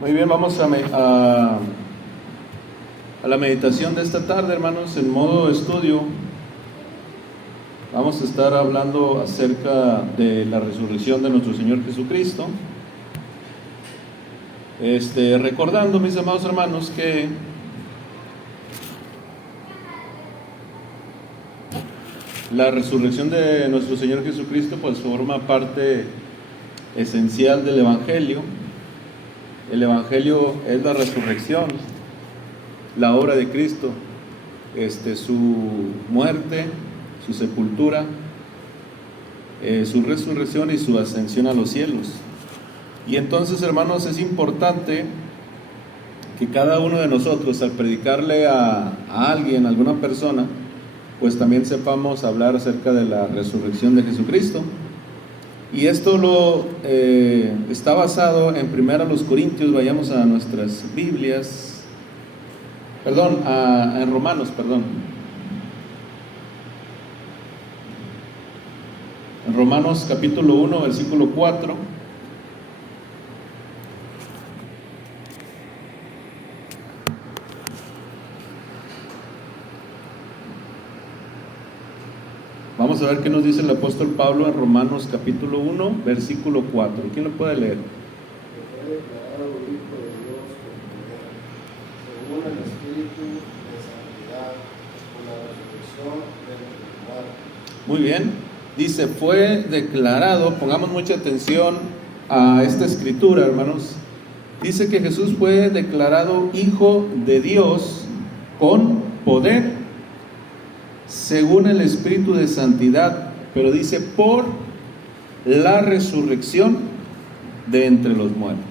Muy bien, vamos a la meditación de esta tarde, hermanos. En modo estudio vamos a estar hablando acerca de la resurrección de nuestro Señor Jesucristo. Recordando, mis amados hermanos, que la resurrección de nuestro Señor Jesucristo pues forma parte esencial del Evangelio. El Evangelio es la resurrección, la obra de Cristo, su muerte, su sepultura, su resurrección y su ascensión a los cielos. Y entonces, hermanos, es importante que cada uno de nosotros, al predicarle a alguien, a alguna persona, pues también sepamos hablar acerca de la resurrección de Jesucristo. Y esto está basado en 1 Corintios, vayamos a nuestras Biblias, en Romanos. En Romanos capítulo 1, versículo 4. Vamos a ver qué nos dice el apóstol Pablo en Romanos capítulo 1, versículo 4. ¿Quién lo puede leer? Fue declarado Hijo de Dios según el Espíritu de santidad, con la resurrección de los muertos. Muy bien, dice, fue declarado, pongamos mucha atención a esta escritura, hermanos. Dice que Jesús fue declarado Hijo de Dios con poder, según el Espíritu de santidad, pero dice por la resurrección de entre los muertos.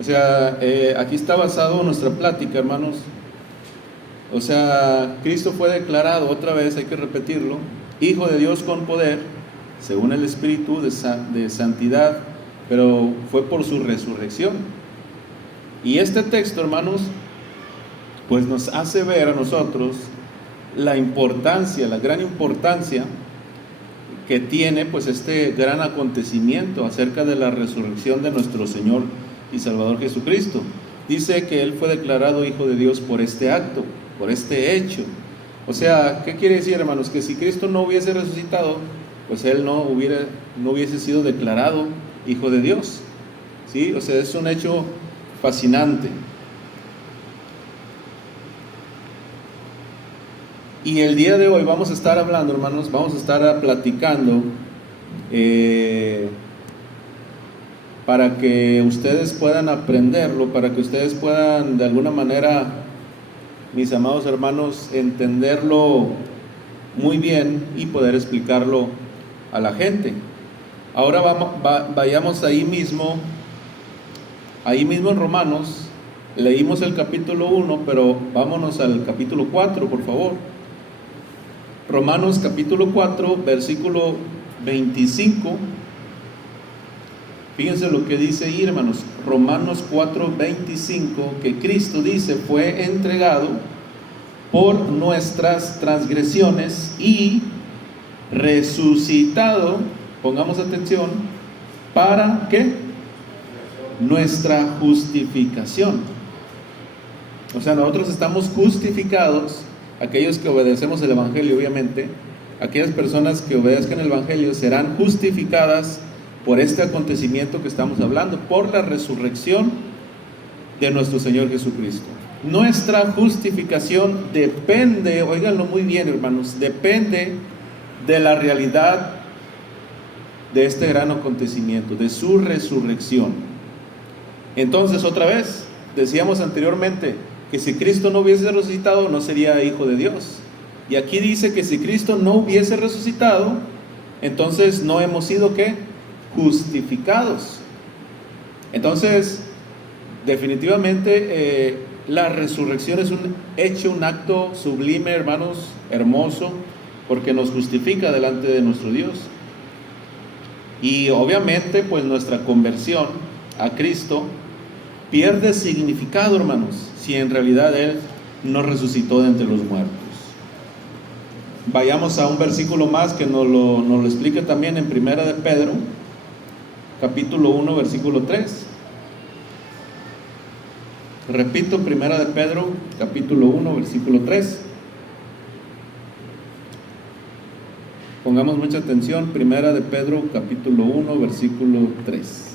O sea, aquí está basado nuestra plática, hermanos. O sea, Cristo fue declarado, otra vez hay que repetirlo, Hijo de Dios con poder, según el Espíritu de santidad, pero fue por su resurrección. Y este texto, hermanos, pues nos hace ver a nosotros la gran importancia que tiene pues este gran acontecimiento acerca de la resurrección de nuestro Señor y Salvador Jesucristo. Dice que Él fue declarado Hijo de Dios por este acto, por este hecho. O sea, ¿qué quiere decir, hermanos? Que si Cristo no hubiese resucitado, pues Él no hubiese sido declarado Hijo de Dios, ¿sí? O sea, es un hecho fascinante. Y el día de hoy vamos a estar hablando, hermanos, vamos a estar platicando para que ustedes puedan aprenderlo, para que ustedes puedan de alguna manera, mis amados hermanos, entenderlo muy bien y poder explicarlo a la gente. Ahora vayamos ahí mismo en Romanos. Leímos el capítulo 1, pero vámonos al capítulo 4, por favor. Romanos capítulo 4, versículo 25. Fíjense lo que dice ahí, hermanos. Romanos 4, 25, que Cristo dice, fue entregado por nuestras transgresiones y resucitado, pongamos atención, ¿para qué? Nuestra justificación. O sea, nosotros estamos justificados. Aquellos que obedecemos el Evangelio, obviamente, aquellas personas que obedezcan el Evangelio serán justificadas por este acontecimiento que estamos hablando, por la resurrección de nuestro Señor Jesucristo. Nuestra justificación depende, óiganlo muy bien, hermanos, depende de la realidad de este gran acontecimiento, de su resurrección. Entonces, otra vez, decíamos anteriormente, que si Cristo no hubiese resucitado, no sería Hijo de Dios. Y aquí dice que si Cristo no hubiese resucitado, entonces no hemos sido, ¿qué? Justificados. Entonces, definitivamente, la resurrección es un acto sublime, hermanos, hermoso, porque nos justifica delante de nuestro Dios. Y obviamente, pues nuestra conversión a Cristo pierde significado, hermanos, si en realidad Él no resucitó de entre los muertos. Vayamos a un versículo más que nos lo explica también en Primera de Pedro, capítulo 1, versículo 3. Repito, Primera de Pedro, capítulo 1, versículo 3. Pongamos mucha atención, Primera de Pedro, capítulo 1, versículo 3.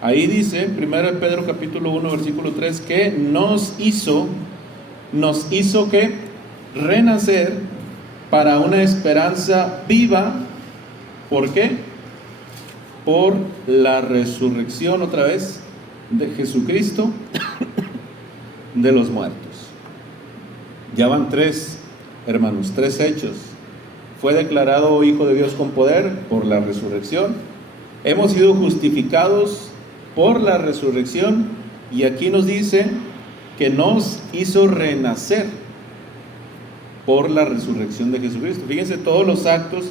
Ahí dice, Primera de Pedro, capítulo 1, versículo 3, que nos hizo que renacer para una esperanza viva. ¿Por qué? Por la resurrección, otra vez, de Jesucristo de los muertos. Ya van 3, hermanos, 3 hechos. Fue declarado Hijo de Dios con poder por la resurrección. Hemos sido justificados por la resurrección. Y aquí nos dice que nos hizo renacer por la resurrección de Jesucristo. Fíjense todos los actos,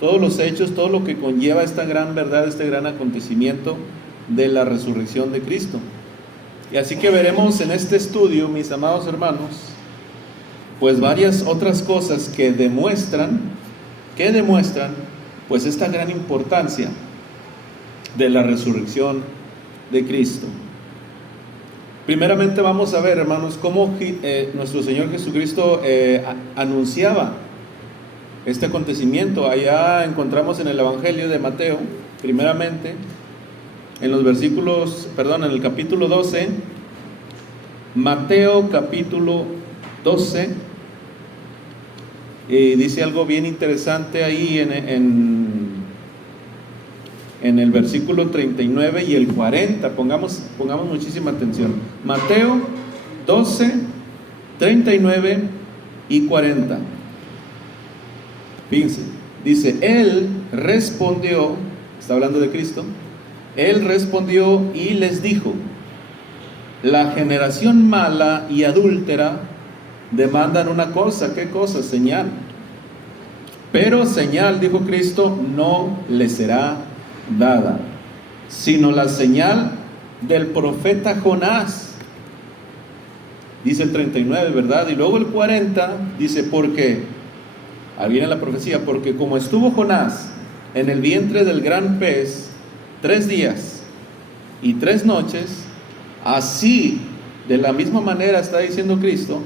todos los hechos, todo lo que conlleva esta gran verdad, este gran acontecimiento de la resurrección de Cristo. Y así que veremos en este estudio, mis amados hermanos, pues varias otras cosas que demuestran pues esta gran importancia de la resurrección de Cristo. Primeramente vamos a ver, hermanos, cómo nuestro Señor Jesucristo anunciaba este acontecimiento. Allá encontramos en el Evangelio de Mateo, primeramente, en el capítulo 12, Mateo capítulo 12, dice algo bien interesante ahí en el versículo 39 y el 40, pongamos muchísima atención. Mateo 12, 39 y 40. Fíjense, dice, Él respondió, está hablando de Cristo, Él respondió y les dijo: la generación mala y adúltera demandan una cosa. ¿Qué cosa? Señal. Pero señal, dijo Cristo, no les será dada, sino la señal del profeta Jonás. Dice el 39, ¿verdad? Y luego el 40 dice, porque, ahí viene la profecía, porque como estuvo Jonás en el vientre del gran pez 3 días y 3 noches, así, de la misma manera está diciendo Cristo,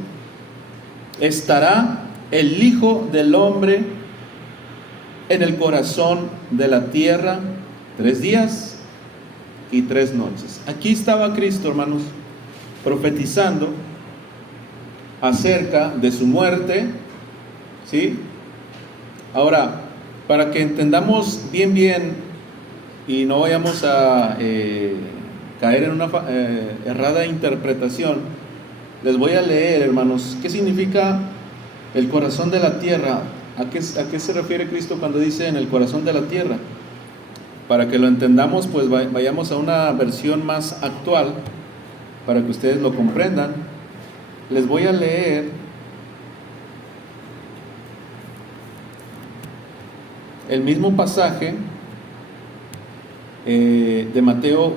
estará el Hijo del Hombre en el corazón de la tierra 3 días y 3 noches. Aquí estaba Cristo, hermanos, profetizando acerca de su muerte, ¿sí? Ahora, para que entendamos bien y no vayamos a caer en una errada interpretación, les voy a leer, hermanos, ¿qué significa el corazón de la tierra? ¿A qué se refiere Cristo cuando dice en el corazón de la tierra? Para que lo entendamos, pues vayamos a una versión más actual, para que ustedes lo comprendan. Les voy a leer el mismo pasaje de Mateo,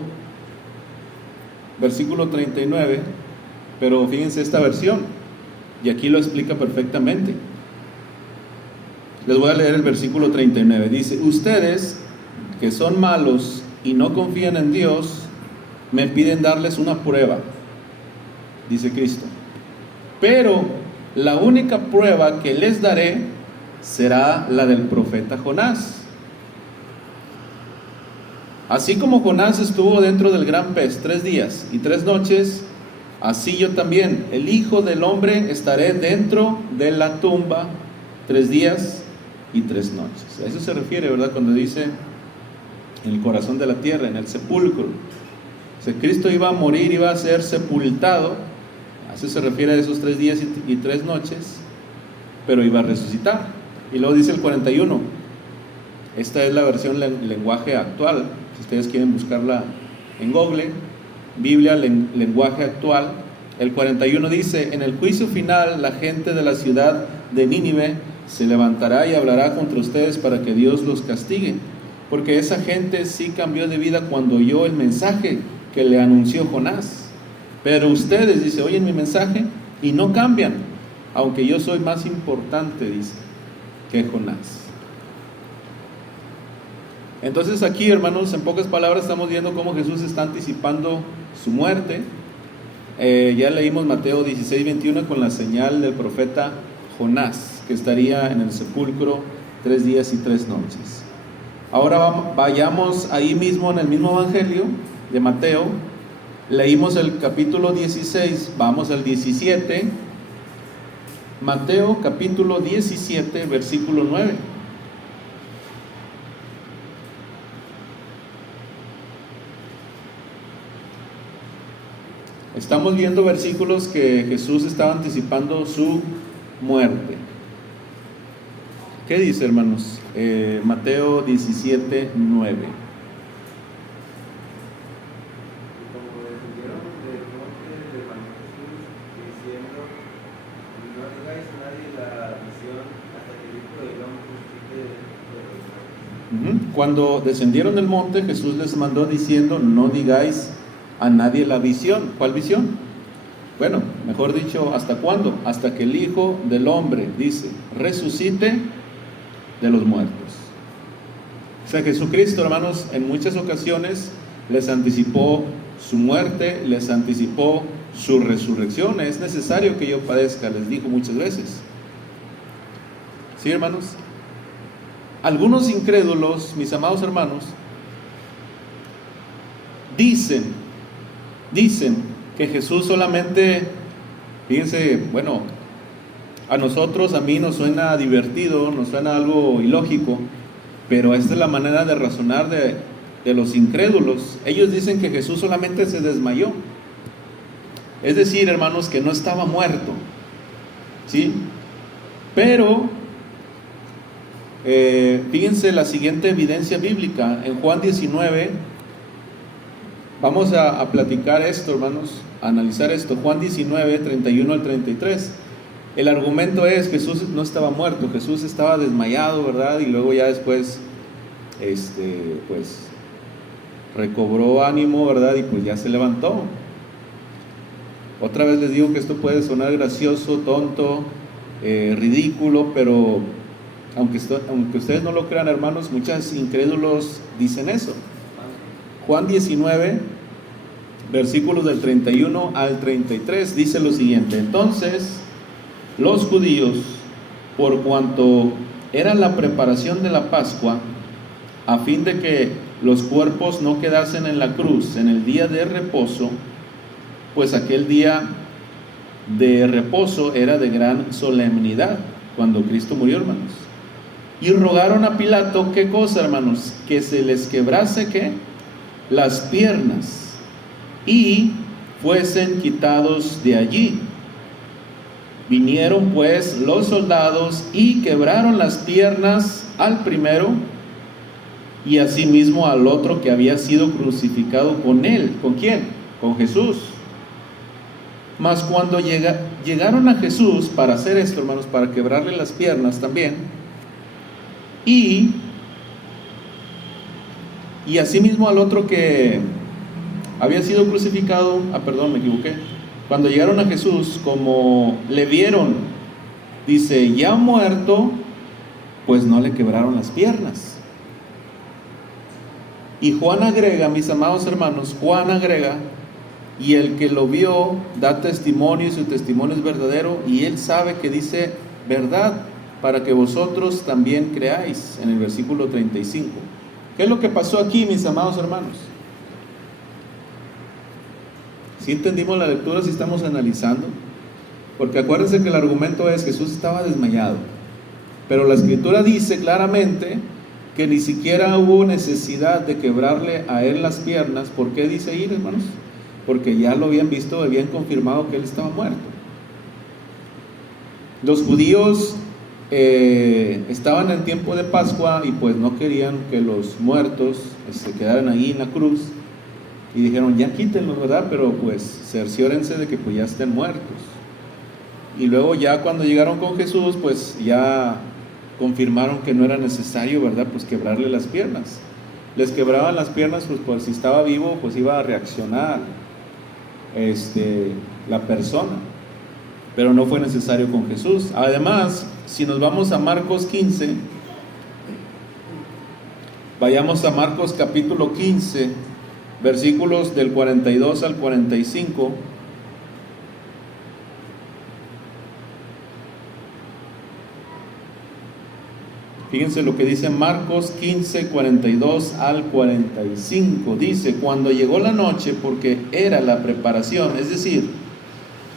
versículo 39, pero fíjense esta versión, y aquí lo explica perfectamente. Les voy a leer el versículo 39. Dice: ustedes que son malos y no confían en Dios, me piden darles una prueba, dice Cristo. Pero la única prueba que les daré será la del profeta Jonás. Así como Jonás estuvo dentro del gran pez 3 días y 3 noches, así yo también, el Hijo del Hombre, estaré dentro de la tumba 3 días y 3 noches. A eso se refiere, ¿verdad? Cuando dice en el corazón de la tierra, en el sepulcro. Si Cristo iba a morir, iba a ser sepultado, a eso se refiere a esos 3 días y 3 noches, pero iba a resucitar. Y luego dice el 41, esta es la versión lenguaje actual, si ustedes quieren buscarla en Google, Biblia, lenguaje actual. El 41 dice: en el juicio final la gente de la ciudad de Nínive se levantará y hablará contra ustedes para que Dios los castigue, porque esa gente sí cambió de vida cuando oyó el mensaje que le anunció Jonás. Pero ustedes, dice, oyen mi mensaje y no cambian, aunque yo soy más importante, dice, que Jonás. Entonces aquí, hermanos, en pocas palabras estamos viendo cómo Jesús está anticipando su muerte. Ya leímos Mateo 16:21 con la señal del profeta Jonás, que estaría en el sepulcro 3 días y 3 noches. Ahora vayamos ahí mismo en el mismo evangelio de Mateo. Leímos el capítulo 16, vamos al 17. Mateo capítulo 17, versículo 9. Estamos viendo versículos que Jesús estaba anticipando su muerte. ¿Qué dice, hermanos? Mateo 17, 9. Cuando descendieron del monte, Jesús les mandó diciendo: no digáis a nadie la visión. ¿Cuál visión? Bueno, mejor dicho, ¿hasta cuándo? Hasta que el Hijo del Hombre, dice, resucite de los muertos. O sea, Jesucristo, hermanos, en muchas ocasiones les anticipó su muerte, les anticipó su resurrección. Es necesario que yo padezca, les dijo muchas veces. ¿Sí, hermanos? Algunos incrédulos, mis amados hermanos, dicen que Jesús solamente, fíjense, bueno, a nosotros, a mí nos suena divertido, nos suena algo ilógico, pero esta es la manera de razonar de los incrédulos. Ellos dicen que Jesús solamente se desmayó. Es decir, hermanos, que no estaba muerto, ¿sí? Pero fíjense la siguiente evidencia bíblica en Juan 19. Vamos a platicar esto, hermanos, a analizar esto. Juan 19, 31 al 33. El argumento es que Jesús no estaba muerto, Jesús estaba desmayado, ¿verdad? Y luego ya después, pues, recobró ánimo, ¿verdad? Y pues ya se levantó. Otra vez les digo que esto puede sonar gracioso, tonto, ridículo, pero aunque ustedes no lo crean, hermanos, muchos incrédulos dicen eso. Juan 19, versículos del 31 al 33, dice lo siguiente: entonces los judíos, por cuanto era la preparación de la Pascua, a fin de que los cuerpos no quedasen en la cruz en el día de reposo, pues aquel día de reposo era de gran solemnidad, cuando Cristo murió, hermanos. Y rogaron a Pilato, ¿qué cosa, hermanos? Que se les quebrase, ¿qué? Las piernas, y fuesen quitados de allí. Vinieron pues los soldados y quebraron las piernas al primero y asimismo al otro que había sido crucificado con él. ¿Con quién? Con Jesús. Mas cuando llegaron a Jesús para hacer esto, hermanos, para quebrarle las piernas también, y asimismo al otro que había sido crucificado, perdón, me equivoqué. Cuando llegaron a Jesús, como le vieron, dice, ya muerto, pues no le quebraron las piernas. Y Juan agrega, mis amados hermanos, Juan agrega, y el que lo vio da testimonio, y su testimonio es verdadero, y él sabe que dice verdad, para que vosotros también creáis, en el versículo 35. ¿Qué es lo que pasó aquí, mis amados hermanos? ¿Sí entendimos la lectura si estamos analizando? Porque acuérdense que el argumento es: Jesús estaba desmayado, pero la escritura dice claramente que ni siquiera hubo necesidad de quebrarle a él las piernas. ¿Por qué dice ahí, hermanos? Porque ya lo habían visto, habían confirmado que él estaba muerto. Los judíos estaban en tiempo de Pascua y pues no querían que los muertos se quedaran ahí en la cruz, y dijeron, ya quítenlos, ¿verdad? Pero pues cerciórense de que pues ya estén muertos. Y luego ya cuando llegaron con Jesús, pues ya confirmaron que no era necesario, ¿verdad? Pues quebrarle las piernas. Les quebraban las piernas pues por si estaba vivo, pues iba a reaccionar la persona, pero no fue necesario con Jesús. Además, si nos vamos a Marcos 15, Vayamos a Marcos capítulo 15, versículos del 42 al 45. Fíjense lo que dice Marcos 15, 42 al 45. Dice: cuando llegó la noche, porque era la preparación, es decir,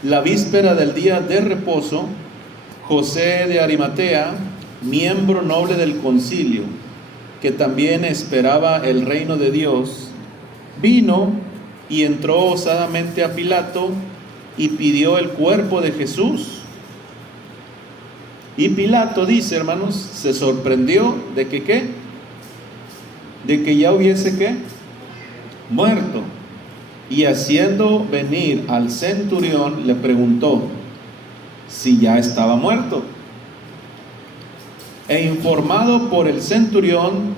la víspera del día de reposo, José de Arimatea, miembro noble del concilio, que también esperaba el reino de Dios, vino y entró osadamente a Pilato y pidió el cuerpo de Jesús. Y Pilato, dice, hermanos, se sorprendió de que ¿qué? De que ya hubiese ¿qué? Muerto. Y haciendo venir al centurión, le preguntó si ya estaba muerto. E informado por el centurión,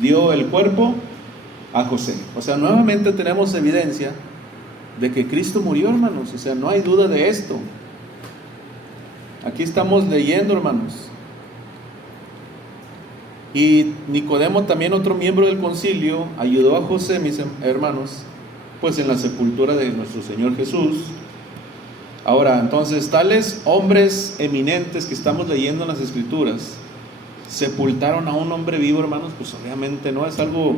dio el cuerpo a José. O sea, nuevamente tenemos evidencia de que Cristo murió, hermanos. O sea, no hay duda de esto. Aquí estamos leyendo, hermanos. Y Nicodemo, también otro miembro del concilio, ayudó a José, mis hermanos, pues en la sepultura de nuestro Señor Jesús. Ahora, entonces, tales hombres eminentes que estamos leyendo en las Escrituras, sepultaron a un hombre vivo, hermanos, pues obviamente no es algo,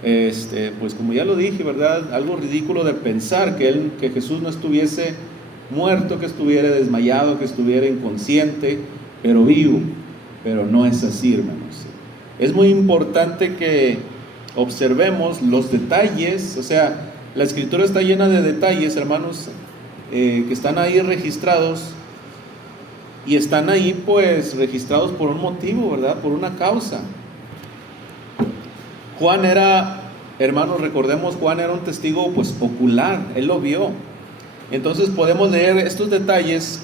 pues como ya lo dije, ¿verdad? Algo ridículo de pensar que Jesús no estuviese muerto, que estuviera desmayado, que estuviera inconsciente, pero vivo. Pero no es así, hermanos. Es muy importante que observemos los detalles. O sea, la Escritura está llena de detalles, hermanos, que están ahí registrados, y están ahí pues registrados por un motivo, ¿verdad? Por una causa. Juan era, hermanos, recordemos, Juan era un testigo pues ocular, él lo vio. Entonces podemos leer estos detalles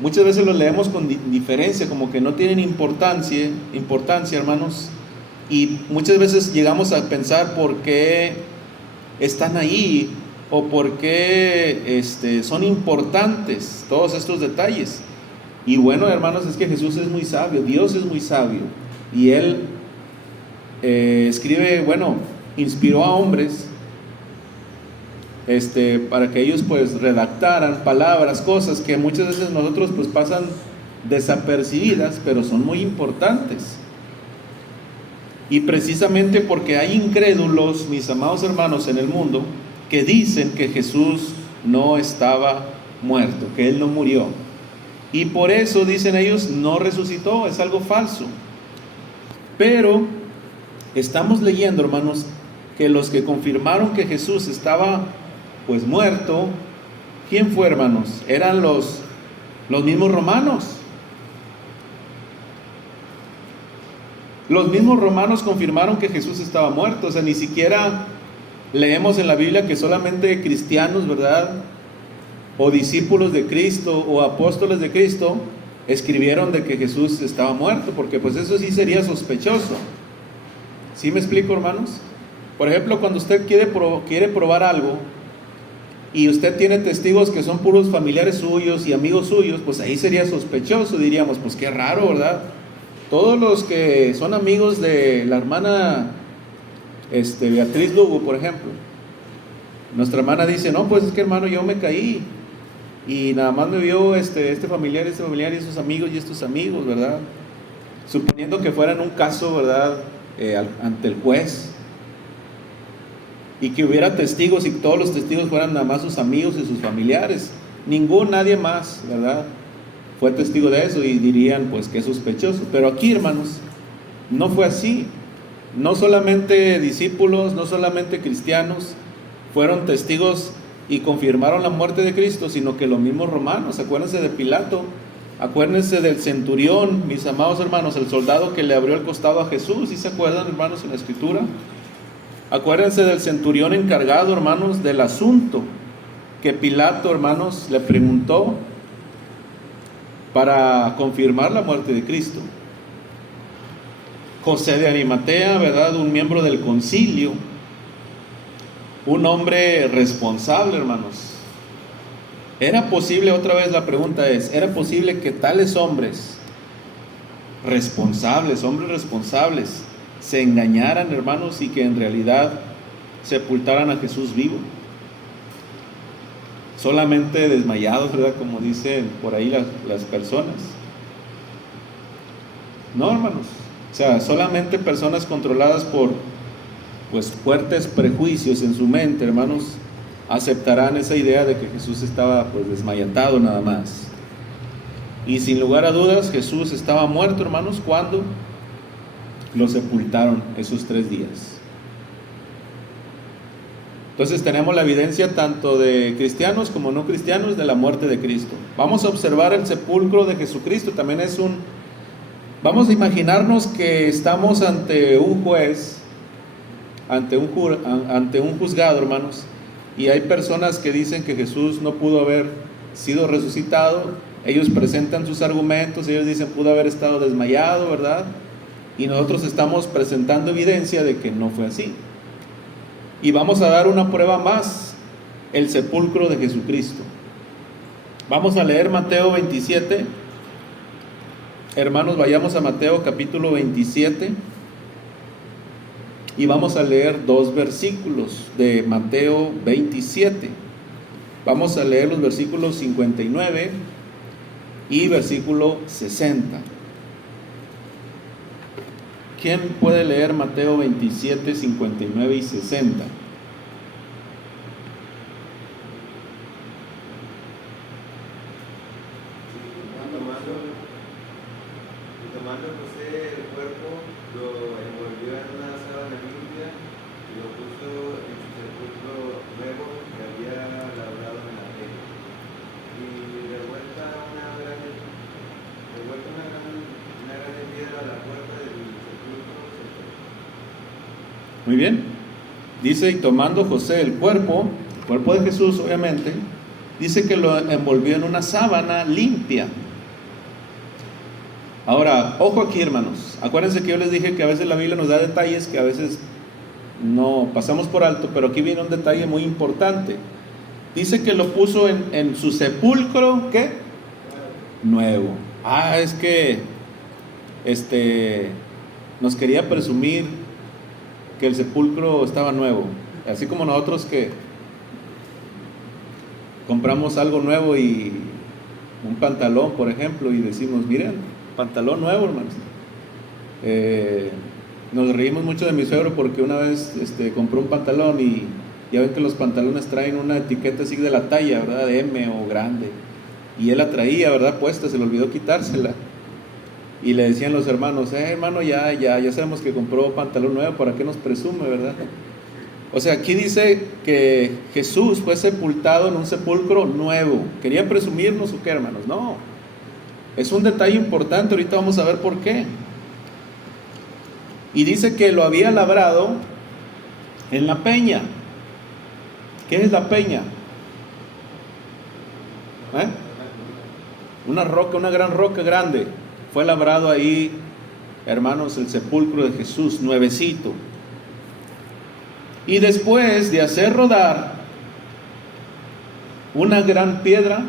muchas veces los leemos con diferencia, como que no tienen importancia, hermanos, y muchas veces llegamos a pensar por qué están ahí, o por qué son importantes todos estos detalles. Y bueno, hermanos, es que Jesús es muy sabio, Dios es muy sabio, y Él inspiró a hombres para que ellos pues redactaran palabras, cosas que muchas veces nosotros pues pasan desapercibidas, pero son muy importantes. Y precisamente porque hay incrédulos, mis amados hermanos, en el mundo, que dicen que Jesús no estaba muerto, que Él no murió. Y por eso, dicen ellos, no resucitó, es algo falso. Pero estamos leyendo, hermanos, que los que confirmaron que Jesús estaba pues muerto, ¿quién fue, hermanos? Eran los mismos romanos. Los mismos romanos confirmaron que Jesús estaba muerto. O sea, ni siquiera leemos en la Biblia que solamente cristianos, ¿verdad?, o discípulos de Cristo o apóstoles de Cristo escribieron de que Jesús estaba muerto, porque pues eso sí sería sospechoso. ¿Sí me explico, hermanos? Por ejemplo, cuando usted quiere probar algo y usted tiene testigos que son puros familiares suyos y amigos suyos, pues ahí sería sospechoso, diríamos, pues qué raro, ¿verdad? Todos los que son amigos de la hermana Beatriz Lugo, por ejemplo, nuestra hermana dice, no, pues es que, hermano, yo me caí y nada más me vio este familiar y esos amigos y estos amigos, ¿verdad? Suponiendo que fueran un caso, ¿verdad?, ante el juez, y que hubiera testigos y todos los testigos fueran nada más sus amigos y sus familiares, nadie más, ¿verdad?, fue testigo de eso, y dirían pues que es sospechoso. Pero aquí, hermanos, no fue así. No solamente discípulos, no solamente cristianos fueron testigos y confirmaron la muerte de Cristo, sino que los mismos romanos. Acuérdense de Pilato, acuérdense del centurión, mis amados hermanos, el soldado que le abrió el costado a Jesús. ¿Sí se acuerdan, hermanos, en la Escritura? Acuérdense del centurión encargado, hermanos, del asunto que Pilato, hermanos, le preguntó para confirmar la muerte de Cristo. José de Arimatea, ¿verdad?, un miembro del concilio, un hombre responsable, hermanos. ¿Era posible, otra vez la pregunta es, era posible que tales hombres responsables, hombres responsables, se engañaran, hermanos, y que en realidad sepultaran a Jesús vivo. Solamente desmayados, ¿verdad? Como dicen por ahí las personas. No, hermanos. O sea, solamente personas controladas por pues fuertes prejuicios en su mente, hermanos, aceptarán esa idea de que Jesús estaba pues desmayatado nada más. Y sin lugar a dudas, Jesús estaba muerto, hermanos, cuando lo sepultaron esos 3 días. Entonces tenemos la evidencia tanto de cristianos como no cristianos de la muerte de Cristo. Vamos a observar el sepulcro de Jesucristo. También vamos a imaginarnos que estamos ante un juez, ante un juzgado, hermanos, y hay personas que dicen que Jesús no pudo haber sido resucitado. Ellos presentan sus argumentos, ellos dicen pudo haber estado desmayado, ¿verdad? Y nosotros estamos presentando evidencia de que no fue así. Y vamos a dar una prueba más: el sepulcro de Jesucristo. Vamos a leer Mateo 27. Hermanos, vayamos a Mateo capítulo 27 y vamos a leer 2 versículos de Mateo 27. Vamos a leer los versículos 59 y versículo 60. ¿Quién puede leer Mateo 27, 59 y 60? Tomando José el cuerpo, lo envolvió en una sábana limpia y lo puso en su sepulcro nuevo que había labrado en la tierra. Y revuelta una gran piedra a la puerta del sepulcro. Muy bien. Dice, y tomando José el cuerpo de Jesús, obviamente, dice que lo envolvió en una sábana limpia. Ahora, ojo aquí, hermanos. Acuérdense que yo les dije que a veces la Biblia nos da detalles que a veces no pasamos por alto, pero aquí viene un detalle muy importante. Dice que lo puso en su sepulcro, ¿qué? Nuevo. Es que nos quería presumir que el sepulcro estaba nuevo. Así como nosotros que compramos algo nuevo y un pantalón, por ejemplo, y decimos, miren, pantalón nuevo, hermanos. Nos reímos mucho de mi suegro porque una vez compró un pantalón y ya ven que los pantalones traen una etiqueta así de la talla, ¿verdad? De M o grande. Y él la traía, ¿verdad? Puesta, se le olvidó quitársela. Y le decían los hermanos, hermano, ya sabemos que compró pantalón nuevo, ¿para qué nos presume, verdad? O sea, aquí dice que Jesús fue sepultado en un sepulcro nuevo. ¿Querían presumirnos o qué, hermanos? No. Es un detalle importante, ahorita vamos a ver por qué. Y dice que lo había labrado en la peña. ¿Qué es la peña? Una roca, una gran roca grande. Fue labrado ahí, hermanos, el sepulcro de Jesús, nuevecito. Y después de hacer rodar una gran piedra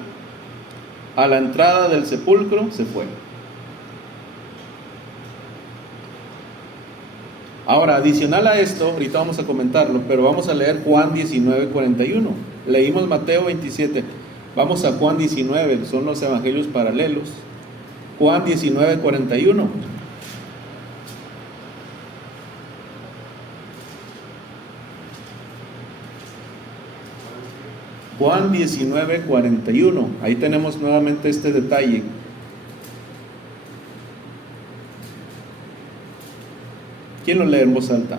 a la entrada del sepulcro, se fue. Ahora, adicional a esto, ahorita vamos a comentarlo, pero vamos a leer Juan 19:41. Leímos Mateo 27. Vamos a Juan 19, son los evangelios paralelos. Juan 19:41. Juan 19:41. Ahí tenemos nuevamente este detalle. ¿Quién lo lee en voz alta?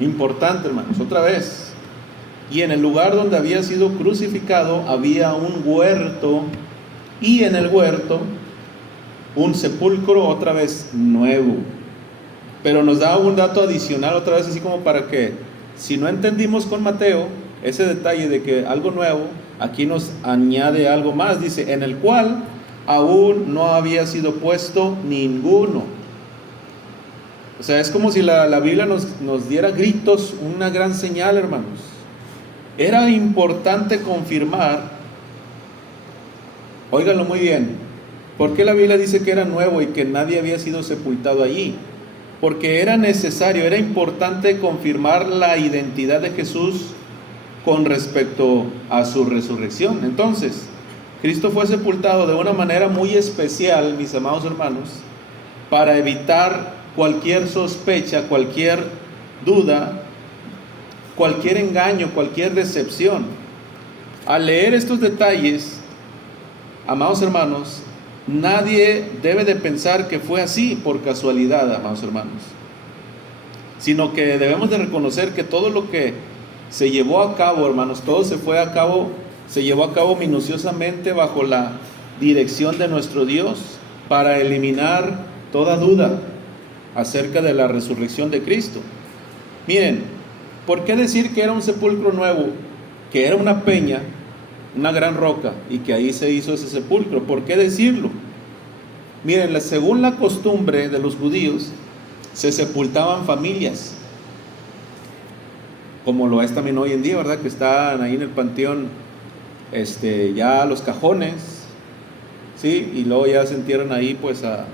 Importante, hermanos, otra vez. Y en el lugar donde había sido crucificado había un huerto, y en el huerto un sepulcro otra vez nuevo. Pero nos da un dato adicional otra vez, así como para que, si no entendimos con Mateo ese detalle de que algo nuevo, aquí nos añade algo más. Dice, en el cual aún no había sido puesto ninguno. O sea, es como si la Biblia nos diera gritos, una gran señal, hermanos. Era importante confirmar, óiganlo muy bien, ¿por qué la Biblia dice que era nuevo y que nadie había sido sepultado allí? Porque era necesario, era importante confirmar la identidad de Jesús con respecto a su resurrección. Entonces, Cristo fue sepultado de una manera muy especial, mis amados hermanos, para evitar cualquier sospecha, cualquier duda, cualquier engaño, cualquier decepción. Al leer estos detalles, amados hermanos, nadie debe de pensar que fue así por casualidad, amados hermanos, sino que debemos de reconocer que todo lo que se llevó a cabo, hermanos, todo se llevó a cabo minuciosamente bajo la dirección de nuestro Dios para eliminar toda duda acerca de la resurrección de Cristo. Miren, ¿por qué decir que era un sepulcro nuevo? Que era una peña, una gran roca, y que ahí se hizo ese sepulcro. ¿Por qué decirlo? Miren, según la costumbre de los judíos, se sepultaban familias, como lo es también hoy en día, ¿verdad? Que están ahí en el panteón, ya los cajones, ¿sí? Y luego ya se entierran ahí, pues, a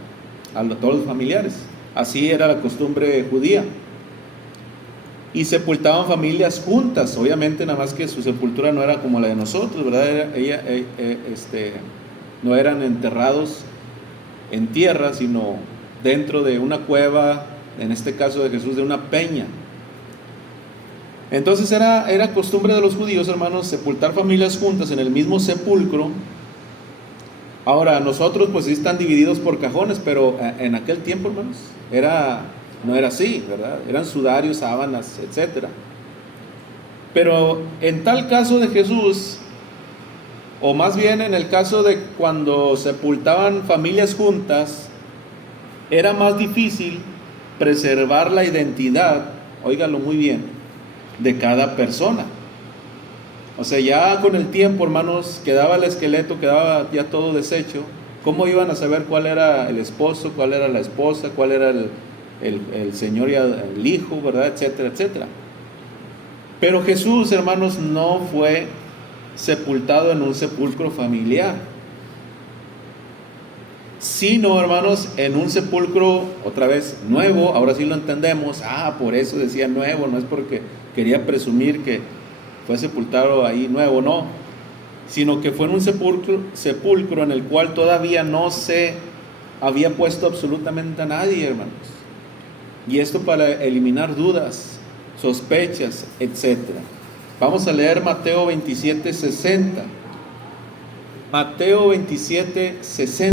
todos los familiares. Así era la costumbre judía. Y sepultaban familias juntas, obviamente, nada más que su sepultura no era como la de nosotros, ¿verdad? No eran enterrados en tierra, sino dentro de una cueva, en este caso de Jesús, de una peña. Entonces era costumbre de los judíos, hermanos, sepultar familias juntas en el mismo sepulcro. Ahora, nosotros pues sí están divididos por cajones, pero en aquel tiempo, hermanos, no era así, ¿verdad? Eran sudarios, sábanas, etc. Pero en tal caso de Jesús, o más bien en el caso de cuando sepultaban familias juntas, era más difícil preservar la identidad, óigalo muy bien, de cada persona. O sea, ya con el tiempo, hermanos, quedaba el esqueleto, quedaba ya todo deshecho. ¿Cómo iban a saber cuál era el esposo, cuál era la esposa, cuál era el señor y el hijo, ¿verdad? Etcétera, etcétera. Pero Jesús, hermanos, no fue sepultado en un sepulcro familiar, sino, hermanos, en un sepulcro, otra vez, nuevo. Ahora sí lo entendemos. Por eso decía nuevo, no es porque quería presumir que fue sepultado ahí nuevo, no, sino que fue en un sepulcro en el cual todavía no se había puesto absolutamente a nadie, hermanos. Y esto para eliminar dudas, sospechas, etc. Vamos a leer Mateo 27:60. Mateo 27:60.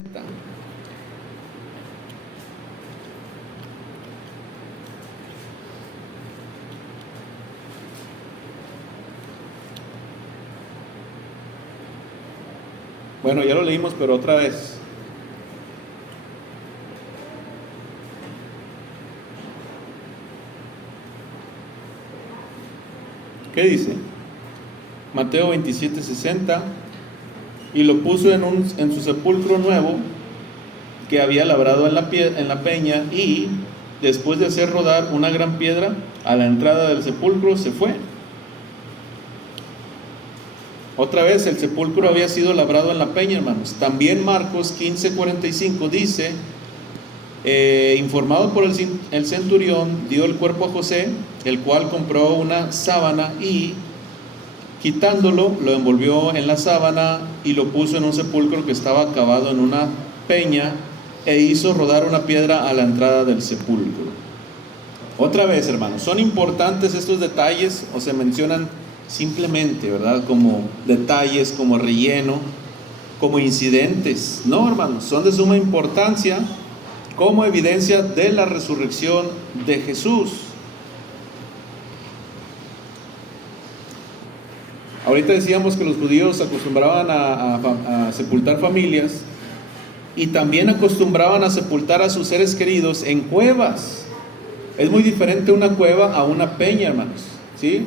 Bueno, ya lo leímos, pero otra vez. ¿Qué dice? Mateo 27:60. Y lo puso en su sepulcro nuevo que había labrado en la peña, y después de hacer rodar una gran piedra a la entrada del sepulcro, se fue. Otra vez, el sepulcro había sido labrado en la peña, hermanos. También Marcos 15:45 dice, informado por el centurión, dio el cuerpo a José, el cual compró una sábana y, quitándolo, lo envolvió en la sábana y lo puso en un sepulcro que estaba cavado en una peña, e hizo rodar una piedra a la entrada del sepulcro. Otra vez, hermanos, son importantes estos detalles, o se mencionan simplemente, ¿verdad? Como detalles, como relleno, como incidentes. No, hermanos, son de suma importancia como evidencia de la resurrección de Jesús. Ahorita decíamos que los judíos acostumbraban a sepultar familias, y también acostumbraban a sepultar a sus seres queridos en cuevas. Es muy diferente una cueva a una peña, hermanos, ¿sí?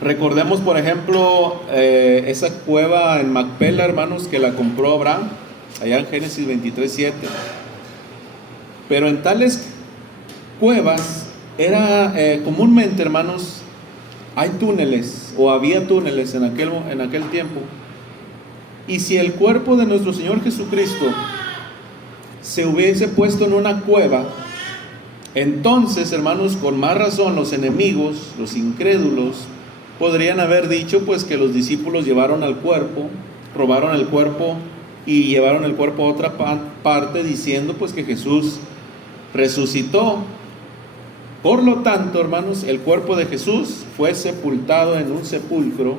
Recordemos, por ejemplo, esa cueva en Macpela, hermanos, que la compró Abraham, allá en Génesis 23:7. Pero en tales cuevas era comúnmente, hermanos, hay túneles o había túneles en aquel tiempo. Y si el cuerpo de nuestro Señor Jesucristo se hubiese puesto en una cueva, entonces, hermanos, con más razón los enemigos, los incrédulos, podrían haber dicho pues que los discípulos llevaron al cuerpo, robaron el cuerpo y llevaron el cuerpo a otra parte, diciendo pues que Jesús resucitó. Por lo tanto, hermanos, el cuerpo de Jesús fue sepultado en un sepulcro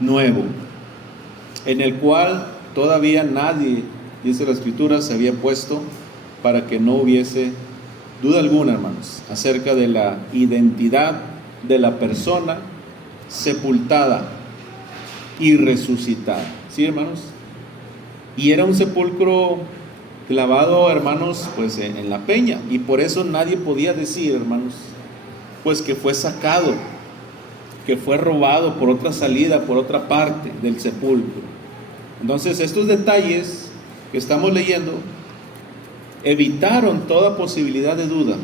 nuevo, en el cual todavía nadie, dice la Escritura, se había puesto, para que no hubiese duda alguna, hermanos, acerca de la identidad de la persona sepultada y resucitada. ¿Sí, hermanos? Y era un sepulcro clavado, hermanos, pues en la peña, y por eso nadie podía decir, hermanos, pues que fue sacado, que fue robado por otra salida, por otra parte del sepulcro. Entonces, estos detalles que estamos leyendo evitaron toda posibilidad de duda.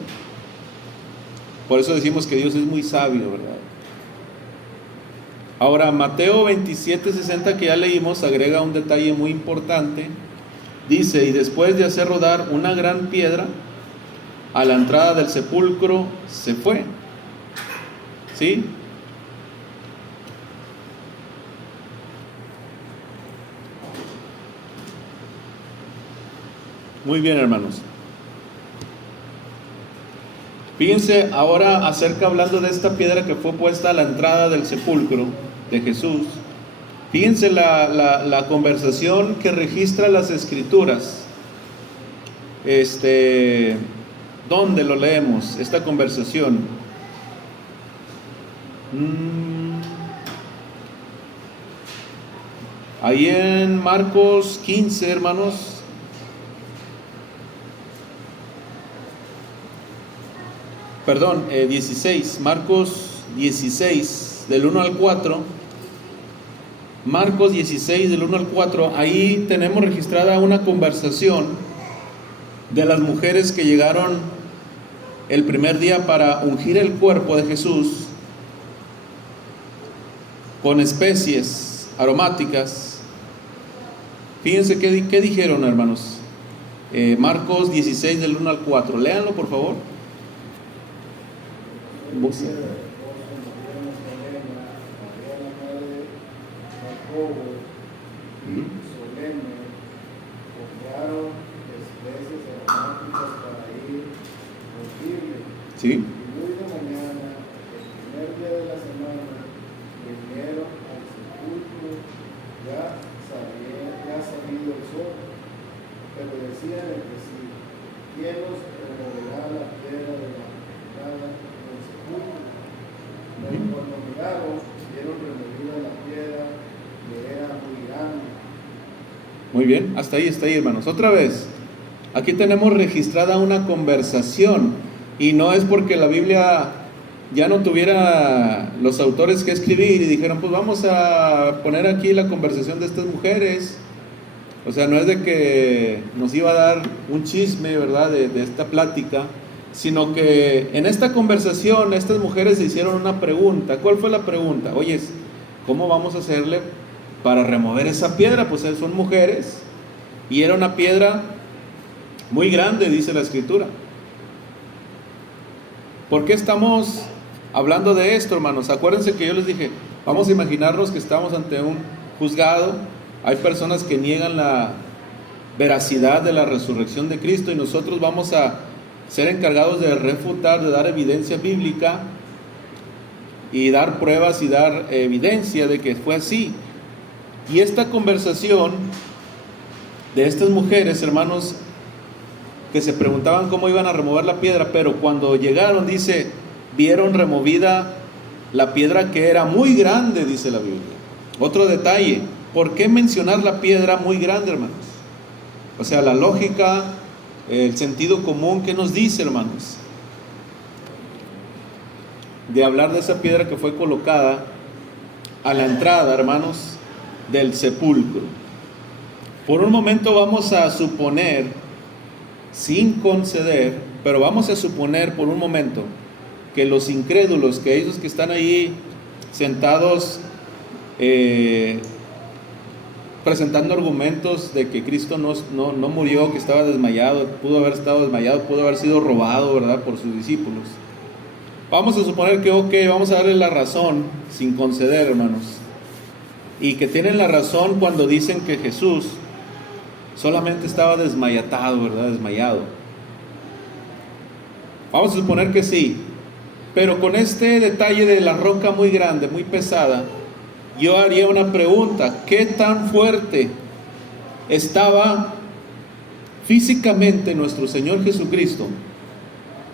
Por eso decimos que Dios es muy sabio, ¿verdad? Ahora, Mateo 27:60, que ya leímos, agrega un detalle muy importante. Dice: y después de hacer rodar una gran piedra a la entrada del sepulcro, se fue. ¿Sí? Muy bien, hermanos. Fíjense ahora hablando de esta piedra que fue puesta a la entrada del sepulcro de Jesús. Fíjense la conversación que registra las Escrituras. ¿Dónde lo leemos? Esta conversación. Ahí en Marcos 15, hermanos. Perdón, 16, Marcos 16, del 1 al 4. Marcos 16, del 1 al 4. Ahí tenemos registrada una conversación de las mujeres que llegaron el primer día para ungir el cuerpo de Jesús con especies aromáticas. Fíjense qué dijeron, hermanos. Marcos 16, del 1 al 4. Léanlo, por favor. Sí. Y muy de mañana, el primer día de la semana, vinieron al sepulcro, ya salido el sol, pero decían entre sí: ¿quién nos removerá la piedra de la entrada del sepulcro? Pero cuando miraron, vieron removida la piedra, que era muy grande. Muy bien, hasta ahí, hermanos. Otra vez, aquí tenemos registrada una conversación. Y no es porque la Biblia ya no tuviera los autores que escribir y dijeron, pues vamos a poner aquí la conversación de estas mujeres. O sea, no es de que nos iba a dar un chisme, ¿verdad?, de esta plática, sino que en esta conversación estas mujeres se hicieron una pregunta. ¿Cuál fue la pregunta? Oye, ¿cómo vamos a hacerle para remover esa piedra? Pues son mujeres y era una piedra muy grande, dice la Escritura. ¿Por qué estamos hablando de esto, hermanos? Acuérdense que yo les dije, vamos a imaginarnos que estamos ante un juzgado. Hay personas que niegan la veracidad de la resurrección de Cristo y nosotros vamos a ser encargados de refutar, de dar evidencia bíblica y dar pruebas y dar evidencia de que fue así. Y esta conversación de estas mujeres, hermanos, que se preguntaban cómo iban a remover la piedra, pero cuando llegaron, dice, vieron removida la piedra, que era muy grande, dice la Biblia. Otro detalle, ¿por qué mencionar la piedra muy grande, hermanos? O sea, la lógica, el sentido común, ¿qué nos dice, hermanos? De hablar de esa piedra que fue colocada a la entrada, hermanos, del sepulcro. Por un momento vamos a suponer, sin conceder, pero vamos a suponer por un momento que los incrédulos, que ellos que están ahí sentados presentando argumentos de que Cristo no murió, que estaba desmayado, pudo haber estado desmayado, pudo haber sido robado, ¿verdad?, por sus discípulos. Vamos a suponer que, ok, vamos a darle la razón sin conceder, hermanos, y que tienen la razón cuando dicen que Jesús solamente estaba desmayatado, ¿verdad?, desmayado. Vamos a suponer que sí, pero con este detalle de la roca muy grande, muy pesada, yo haría una pregunta: ¿qué tan fuerte estaba físicamente nuestro Señor Jesucristo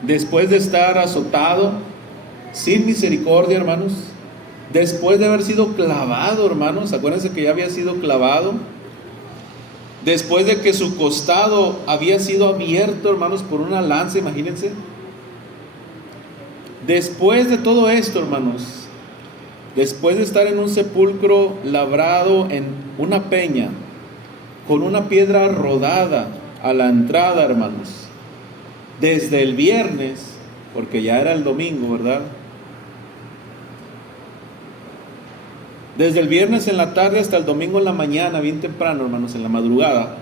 después de estar azotado sin misericordia, hermanos? Después de haber sido clavado, hermanos, acuérdense que ya había sido clavado. Después de que su costado había sido abierto, hermanos, por una lanza, imagínense. Después de todo esto, hermanos, después de estar en un sepulcro labrado en una peña, con una piedra rodada a la entrada, hermanos, desde el viernes, porque ya era el domingo, ¿verdad? Desde el viernes en la tarde hasta el domingo en la mañana, bien temprano, hermanos, en la madrugada,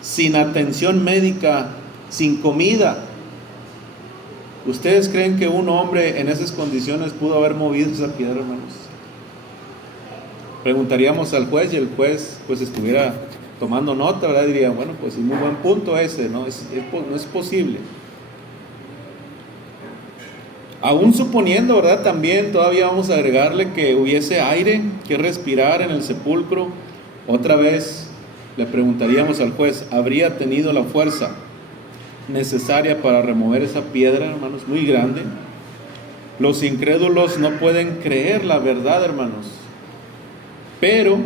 sin atención médica, sin comida. ¿Ustedes creen que un hombre en esas condiciones pudo haber movido esa piedra, hermanos? Preguntaríamos al juez y el juez pues estuviera tomando nota, ¿verdad? Diría, bueno, pues es muy buen punto ese, ¿no? No es posible. Aún suponiendo, ¿verdad? También todavía vamos a agregarle que hubiese aire que respirar en el sepulcro. Otra vez le preguntaríamos al juez, ¿habría tenido la fuerza necesaria para remover esa piedra, hermanos, muy grande? Los incrédulos no pueden creer la verdad, hermanos, pero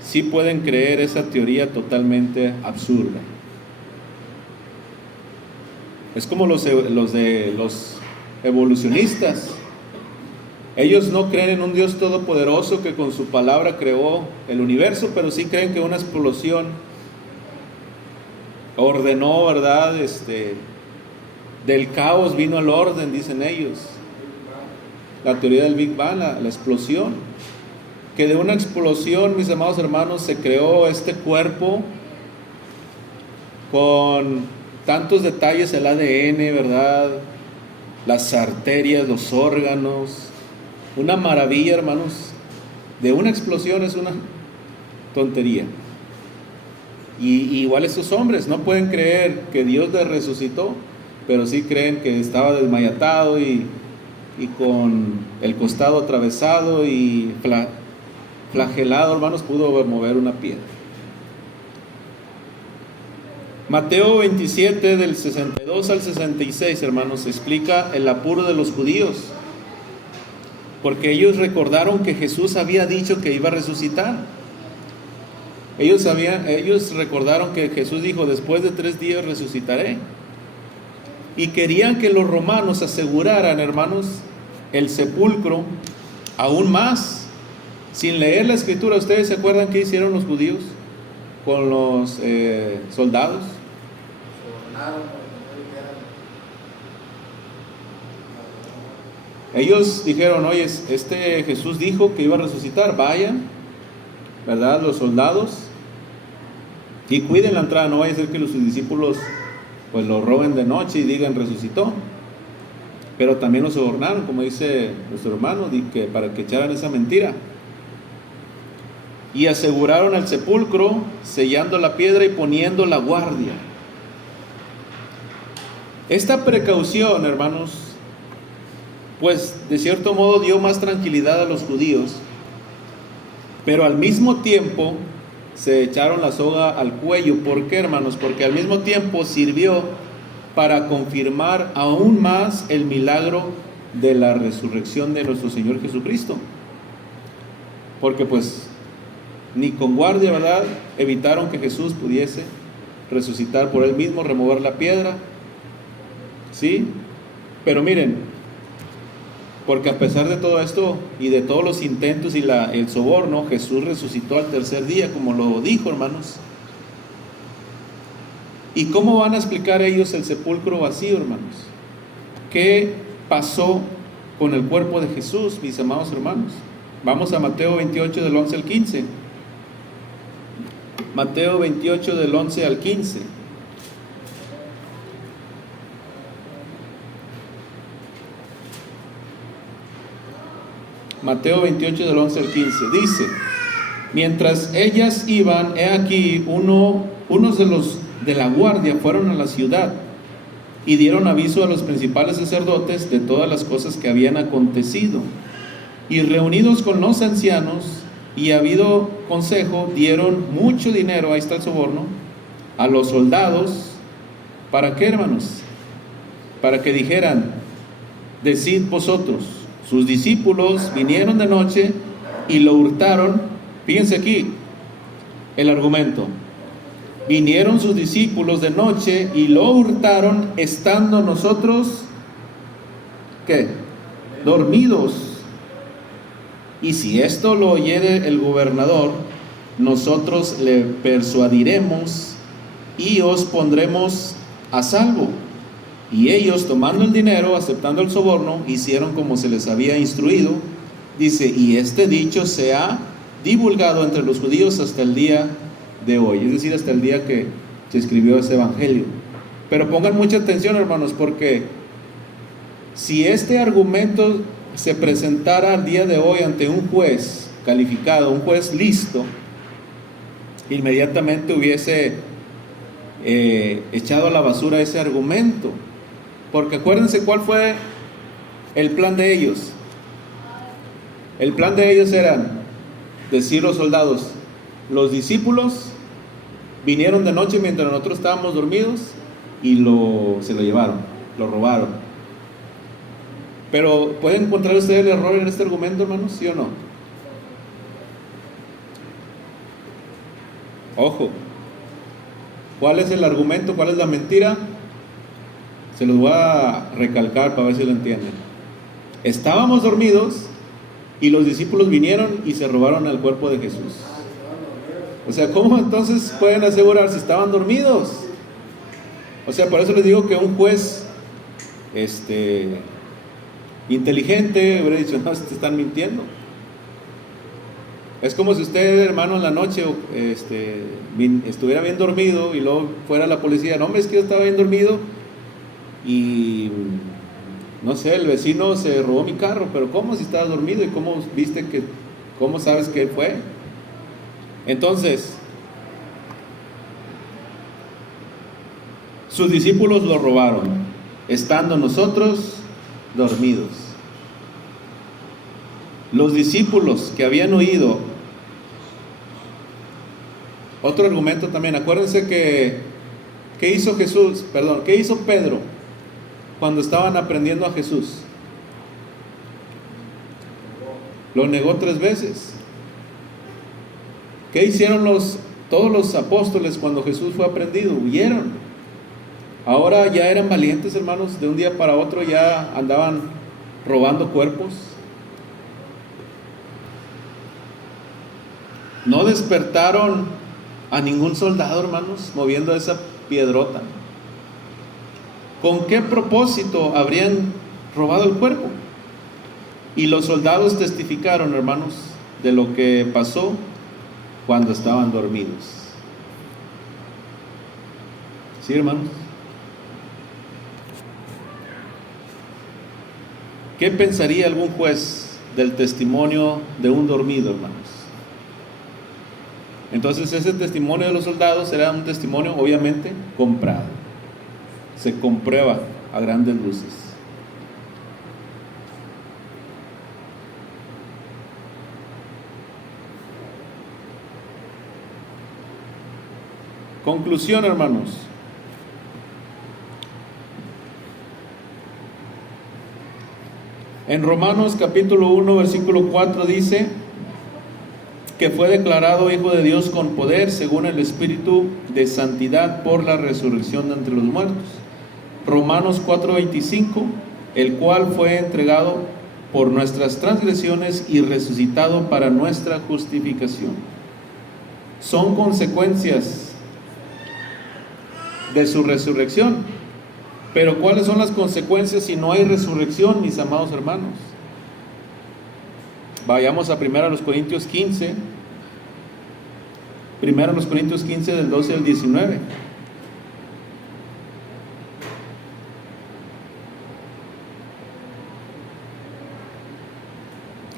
sí pueden creer esa teoría totalmente absurda. Es como los evolucionistas. Ellos no creen en un Dios todopoderoso que con su palabra creó el universo, pero sí creen que una explosión ordenó, ¿verdad? Del caos vino el orden, dicen ellos. La teoría del Big Bang, la explosión. Que de una explosión, mis amados hermanos, se creó este cuerpo con tantos detalles, el ADN, ¿verdad? Las arterias, los órganos. Una maravilla, hermanos. De una explosión es una tontería. Y igual estos hombres no pueden creer que Dios les resucitó, pero sí creen que estaba desmayatado y con el costado atravesado y flagelado, hermanos, pudo mover una piedra. Mateo 27 del 62 al 66, hermanos, explica el apuro de los judíos, porque ellos recordaron que Jesús había dicho que iba a resucitar. Ellos recordaron que Jesús dijo, después de 3 días resucitaré. Y querían que los romanos aseguraran, hermanos, el sepulcro aún más. Sin leer la escritura, ¿ustedes se acuerdan qué hicieron los judíos con los soldados? Ellos dijeron, oye, Jesús dijo que iba a resucitar, vayan, ¿verdad? Los soldados, y cuiden la entrada, no vaya a ser que los discípulos pues lo roben de noche y digan resucitó. Pero también los sobornaron, como dice nuestro hermano, para que echaran esa mentira. Y aseguraron el sepulcro, sellando la piedra y poniendo la guardia. Esta precaución, hermanos, pues de cierto modo dio más tranquilidad a los judíos, pero al mismo tiempo se echaron la soga al cuello. ¿Por qué, hermanos? Porque al mismo tiempo sirvió para confirmar aún más el milagro de la resurrección de nuestro Señor Jesucristo. Porque pues ni con guardia, ¿verdad?, evitaron que Jesús pudiese resucitar por él mismo, remover la piedra. ¿Sí? Pero miren, porque a pesar de todo esto y de todos los intentos y el soborno, Jesús resucitó al 3er día, como lo dijo, hermanos. ¿Y cómo van a explicar ellos el sepulcro vacío, hermanos? ¿Qué pasó con el cuerpo de Jesús, mis amados hermanos? Vamos a Mateo 28 del 11 al 15. Mateo 28 del 11 al 15. Mateo 28 del 11 al 15. Dice: mientras ellas iban, he aquí, unos de los de la guardia fueron a la ciudad y dieron aviso a los principales sacerdotes de todas las cosas que habían acontecido. Y reunidos con los ancianos y habido consejo, dieron mucho dinero, ahí está el soborno, a los soldados. ¿Para qué, hermanos? Para que dijeran: decid vosotros, sus discípulos vinieron de noche y lo hurtaron. Fíjense aquí el argumento: vinieron sus discípulos de noche y lo hurtaron, estando nosotros, ¿qué? Dormidos. Y si esto lo oyere el gobernador, nosotros le persuadiremos y os pondremos a salvo. Y ellos, tomando el dinero, aceptando el soborno, hicieron como se les había instruido. Dice: y este dicho se ha divulgado entre los judíos hasta el día de hoy, es decir, hasta el día que se escribió ese evangelio. Pero pongan mucha atención, hermanos, porque si este argumento se presentara al día de hoy ante un juez calificado, un juez listo, inmediatamente hubiese echado a la basura ese argumento. Porque acuérdense cuál fue el plan de ellos. El plan de ellos era decir los soldados: los discípulos vinieron de noche mientras nosotros estábamos dormidos y se lo llevaron, lo robaron. Pero ¿pueden encontrar ustedes el error en este argumento, hermanos? ¿Sí o no? Ojo, ¿cuál es el argumento? ¿Cuál es la mentira? Se los voy a recalcar para ver si lo entienden. Estábamos dormidos y los discípulos vinieron y se robaron el cuerpo de Jesús. O sea, ¿cómo entonces pueden asegurar si estaban dormidos? O sea, por eso les digo que un juez inteligente hubiera dicho: no, te están mintiendo. Es como si usted, hermano, en la noche estuviera bien dormido y luego fuera la policía: no, hombre, es que yo estaba bien dormido y no sé, el vecino se robó mi carro. Pero ¿cómo, si estabas dormido? ¿Y cómo sabes que fue? Entonces, sus discípulos lo robaron, estando nosotros dormidos. Los discípulos que habían oído, otro argumento también, acuérdense ¿qué hizo Pedro cuando estaban aprendiendo a Jesús? Lo negó 3 veces. ¿Qué hicieron todos los apóstoles cuando Jesús fue aprendido? Huyeron. Ahora ya eran valientes, hermanos. De un día para otro ya andaban robando cuerpos. No despertaron a ningún soldado, hermanos, moviendo esa piedrota. ¿Con qué propósito habrían robado el cuerpo? Y los soldados testificaron, hermanos, de lo que pasó cuando estaban dormidos. ¿Sí, hermanos? ¿Qué pensaría algún juez del testimonio de un dormido, hermanos? Entonces ese testimonio de los soldados era un testimonio obviamente comprado. Se comprueba a grandes luces. Conclusión, hermanos. En Romanos capítulo 1 versículo 4 dice que fue declarado Hijo de Dios con poder según el Espíritu de santidad por la resurrección de entre los muertos. Romanos 4:25, el cual fue entregado por nuestras transgresiones y resucitado para nuestra justificación. Son consecuencias de su resurrección. Pero ¿cuáles son las consecuencias si no hay resurrección, mis amados hermanos? Vayamos a 1 Corintios 15. 1 Corintios 15 del 12 al 19.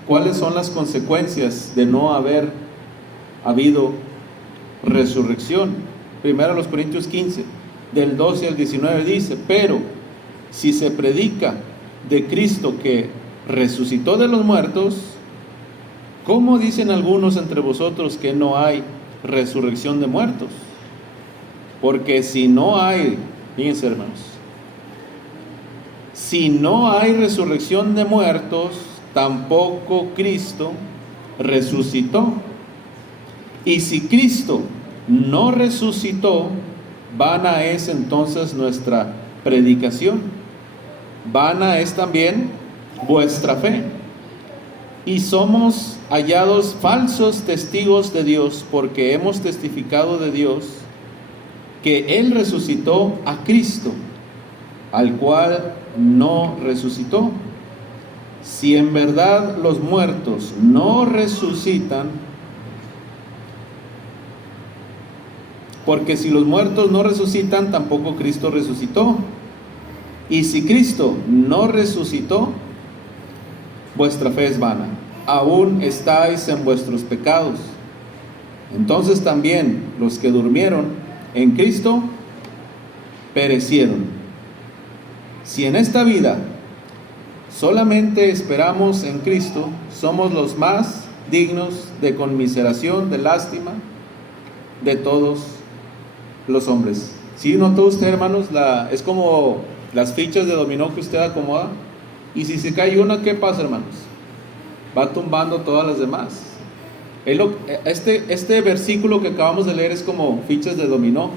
¿Cuáles son las consecuencias de no haber habido resurrección? 1 Corintios 15 del 12 al 19 dice: pero si se predica de Cristo que resucitó de los muertos, ¿cómo dicen algunos entre vosotros que no hay resurrección de muertos? Porque si no hay, fíjense hermanos, si no hay resurrección de muertos, tampoco Cristo resucitó. Y si Cristo no resucitó, vana es entonces nuestra predicación, vana es también vuestra fe. Y somos hallados falsos testigos de Dios, porque hemos testificado de Dios que Él resucitó a Cristo, al cual no resucitó. Si en verdad los muertos no resucitan, porque si los muertos no resucitan, tampoco Cristo resucitó. Y si Cristo no resucitó, vuestra fe es vana, aún estáis en vuestros pecados. Entonces también los que durmieron en Cristo perecieron. Si en esta vida solamente esperamos en Cristo, somos los más dignos de conmiseración, de lástima de todos los hombres. ¿Sí notó usted, hermanos? Es como las fichas de dominó que usted acomoda, y si se cae una, ¿qué pasa, hermanos? Va tumbando todas las demás. Este versículo que acabamos de leer es como fichas de dominó,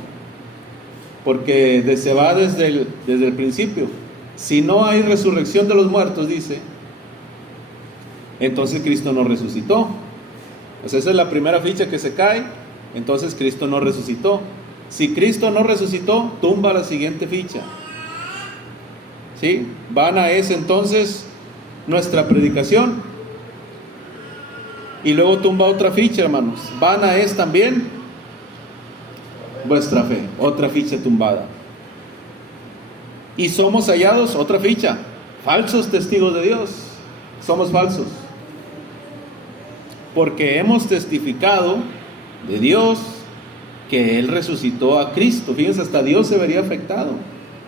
porque se va desde el principio. Si no hay resurrección de los muertos, dice, entonces Cristo no resucitó. Pues esa es la primera ficha que se cae, entonces Cristo no resucitó. Si Cristo no resucitó, tumba la siguiente ficha. ¿Sí? Vana es entonces nuestra predicación. Y luego tumba otra ficha, hermanos. Vana es también vuestra fe. Otra ficha tumbada. Y somos hallados, otra ficha, falsos testigos de Dios. Somos falsos, porque hemos testificado de Dios que Él resucitó a Cristo. Fíjense, hasta Dios se vería afectado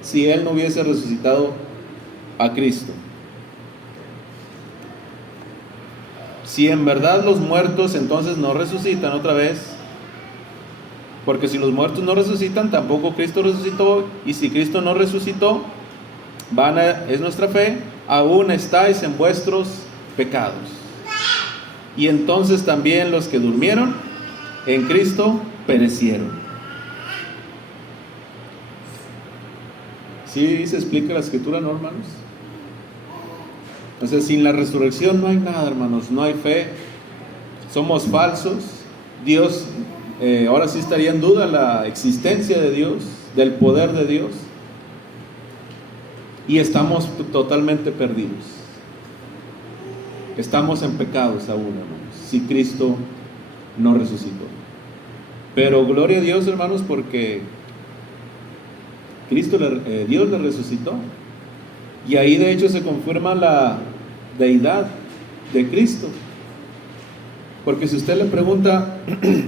si Él no hubiese resucitado a Cristo. Si en verdad los muertos entonces no resucitan otra vez, porque si los muertos no resucitan, tampoco Cristo resucitó. Y si Cristo no resucitó, vana es nuestra fe, aún estáis en vuestros pecados. Y entonces también los que durmieron en Cristo perecieron. ¿Sí se explica la escritura, no, hermanos? Entonces, sin la resurrección no hay nada, hermanos, no hay fe. Somos falsos. Dios, ahora sí estaría en duda la existencia de Dios, del poder de Dios. Y estamos totalmente perdidos. Estamos en pecados aún, hermanos, si Cristo no resucitó. Pero gloria a Dios, hermanos, porque Dios le resucitó. Y ahí de hecho se confirma la deidad de Cristo. Porque si usted le pregunta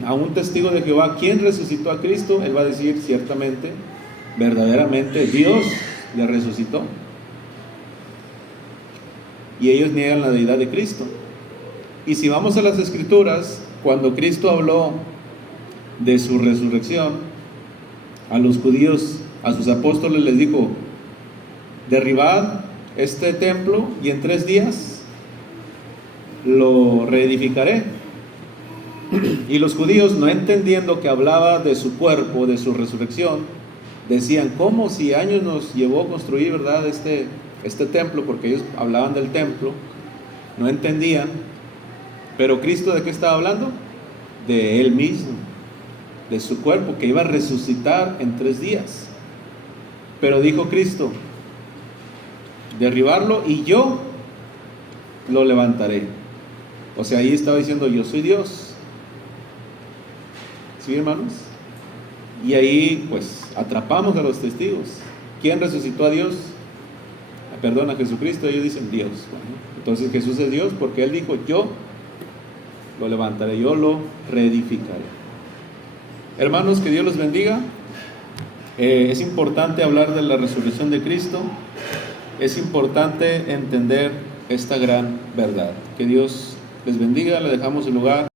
a un testigo de Jehová quién resucitó a Cristo, él va a decir ciertamente, verdaderamente Dios le resucitó. Y ellos niegan la deidad de Cristo. Y si vamos a las Escrituras, cuando Cristo habló de su resurrección, a los judíos, a sus apóstoles les dijo: derribad este templo y en 3 días lo reedificaré. Y los judíos, no entendiendo que hablaba de su cuerpo, de su resurrección, decían: ¿cómo si años nos llevó construir, verdad, este templo? Porque ellos hablaban del templo, no entendían. Pero Cristo, ¿de qué estaba hablando? De Él mismo, de su cuerpo, que iba a resucitar en 3 días. Pero dijo Cristo, derribarlo y yo lo levantaré. O sea, ahí estaba diciendo, yo soy Dios. ¿Sí, hermanos? Y ahí pues atrapamos a los testigos. ¿Quién resucitó a Dios? Perdón, a Jesucristo. Ellos dicen Dios. Bueno, entonces Jesús es Dios porque Él dijo, yo lo levantaré, yo lo reedificaré. Hermanos, que Dios los bendiga. Es importante hablar de la resurrección de Cristo. Es importante entender esta gran verdad. Que Dios les bendiga. Le dejamos el lugar.